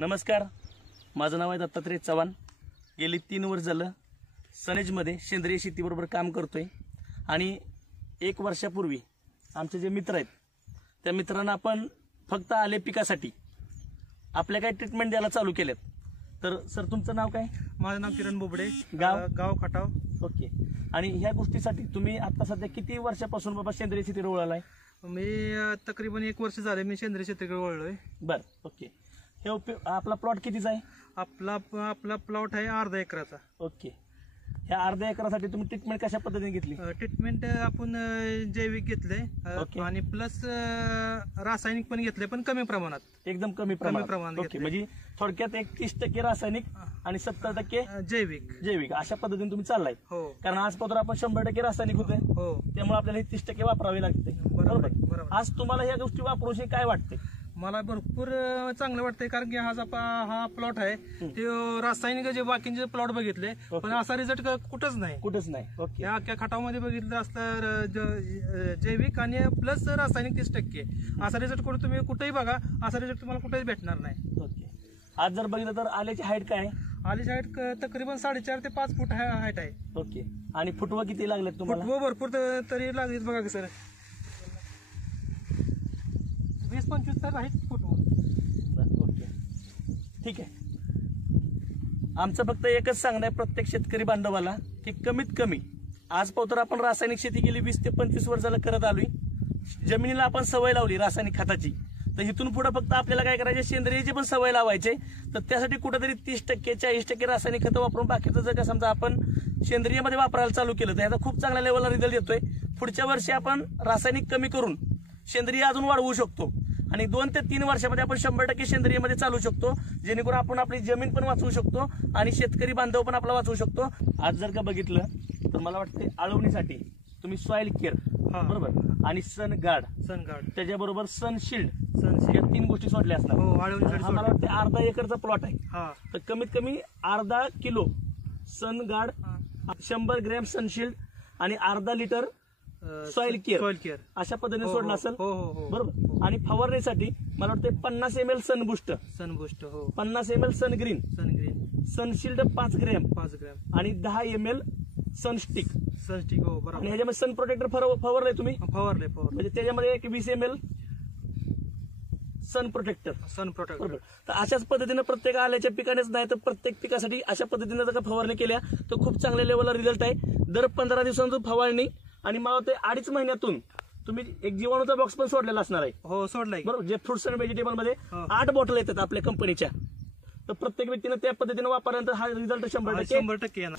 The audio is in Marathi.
नमस्कार, माझं नाव आहे दत्तात्रय चव्हाण। गेली 3 वर्ष झालं सनेजमध्ये सेंद्रिय शेतीबरोबर काम करतोय आणि 1 वर्षापूर्वी आमचे जे मित्र आहेत त्या मित्रांना आपण फक्त आले पिकासाठी आपल्या काय ट्रीटमेंट द्यायला चालू केलेत। तर सर तुमचं नाव काय? माझं नाव किरण बोबडे, गाव खटाव। ओके। आणि ह्या गोष्टीसाठी तुम्ही आता सध्या किती वर्षापासून बाबा सेंद्रिय शेतीवर वळालाय? मी तकरीबन 1 वर्ष झाले मी सेंद्रिय शेतीकडे वळलोय। बर, ओके। हे आपला प्लॉट कितीचा आहे? आपला प्लॉट आहे अर्धा एकराचा। ओके। ह्या अर्ध्या एकरासाठी तुम्ही ट्रीटमेंट कशा पद्धतीने घेतली? ट्रीटमेंट आपण जैविक घेतले आणि प्लस रासायनिक पण घेतले, पण कमी प्रमाणात, एकदम कमी प्रमाणात। ओके, म्हणजे थोडक्यात 30% रासायनिक आणि 70% जैविक अशा पद्धतीने तुम्ही चाललाय। हो, कारण आजपर्यंत आपण 100% रासायनिक होते, हो, त्यामुळे आपल्याला 30% वापरावे लागते। बरोबर। आज तुम्हाला ह्या गोष्टी वापरूशी काय वाटते? मला भरपूर चांगलं वाटतंय, कारण की हा प्लॉट आहे ते रासायनिक जे बाकीचे प्लॉट बघितले पण असा रिझल्ट कुठंच नाही। ओके। या खटावमध्ये बघितलं असतं जैविक आणि प्लस रासायनिक 30%, असा रिझल्ट तुम्ही कुठेही बघा, असा रिझल्ट तुम्हाला कुठेही भेटणार नाही। ओके। आज जर बघितलं तर आल्याची हाईट काय आहे? आल्याची हाईट तकरीबन 4.5 ते 5 फूट हाईट आहे। ओके। आणि फुटवा किती लागले तुम्हाला? फुटवा भरपूर तरी लागले बघा सर, 20-25 तर आहेत फुटवा। ओके, ठीक आहे। आमचं फक्त एकच सांगणं आहे प्रत्येक शेतकरी बांधवाला की कमीत कमी आज पावतर आपण रासायनिक शेती गेली 20 ते 25 वर्ष झालं करत आलोय, जमिनीला आपण सवय लावली रासायनिक खताची, तर इथून पुढे फक्त आपल्याला काय करायचे, सेंद्रियची पण सवय लावायचे। तर त्यासाठी कुठेतरी 30% 40% रासायनिक खतं वापरून बाकीचं जर का समजा आपण सेंद्रियमध्ये वापरायला चालू केलं तर याचा खूप चांगल्या लेवलला रिझल्ट येतोय। पुढच्या वर्षी आपण रासायनिक कमी करून सेंद्रिय अजून वाढवू शकतो आणि 2 ते 3 वर्षामध्ये आपण 100% सेंद्रियमध्ये चालू शकतो, जेणेकरून आपण आपली जमीन पण वाचवू शकतो आणि शेतकरी बांधव पण आपला वाचवू शकतो। आज जर का बघितलं तर मला वाटतं आळवणीसाठी तुम्ही सॉइल केअर, बरोबर, आणि सन गार्ड त्याच्याबरोबर सनशिल्ड या 3 गोष्टी सोडल्या असणार। मला वाटतं अर्धा एकरचा प्लॉट आहे, तर कमीत कमी अर्धा किलो सन गार्ड, 100 ग्रॅम सनशिल्ड आणि अर्धा लिटर सॉइल केअर अशा पद्धतीने सोडलं असेल, बरोबर। आणि फवारणीसाठी मला वाटतं 50 ml सनबुस्ट, 50 ml सनग्रीन, सनशिल्ड 5 ग्रॅम आणि 10 ml सनस्टिक। हो, बरोबर। आणि ह्याच्यामध्ये सन प्रोटेक्टर फवारलंय तुम्ही? फवारले, म्हणजे त्याच्यामध्ये एक 20 ml सन प्रोटेक्टर। बरोबर। तर अशाच पद्धतीने प्रत्येक आल्याच्या पिकानेच नाही तर प्रत्येक पिकासाठी अशा पद्धतीने जर का फवारणी केल्या तर खूप चांगल्या लेवलला रिझल्ट आहे। दर 15 दिवसांची फवारणी आणि मला वाटतं 2.5 महिन्यातून तुम्ही एक जीवाणूचा बॉक्स पण सोडलेला असणार आहे। हो, सोडलाय, बरोबर। जे फ्रुट्स अँड व्हेजिटेबल मध्ये 8 बॉटल येतात आपल्या कंपनीच्या, तर प्रत्येक व्यक्तीने त्या पद्धतीने वापरल्यानंतर हा रिझल्ट 100% येणार।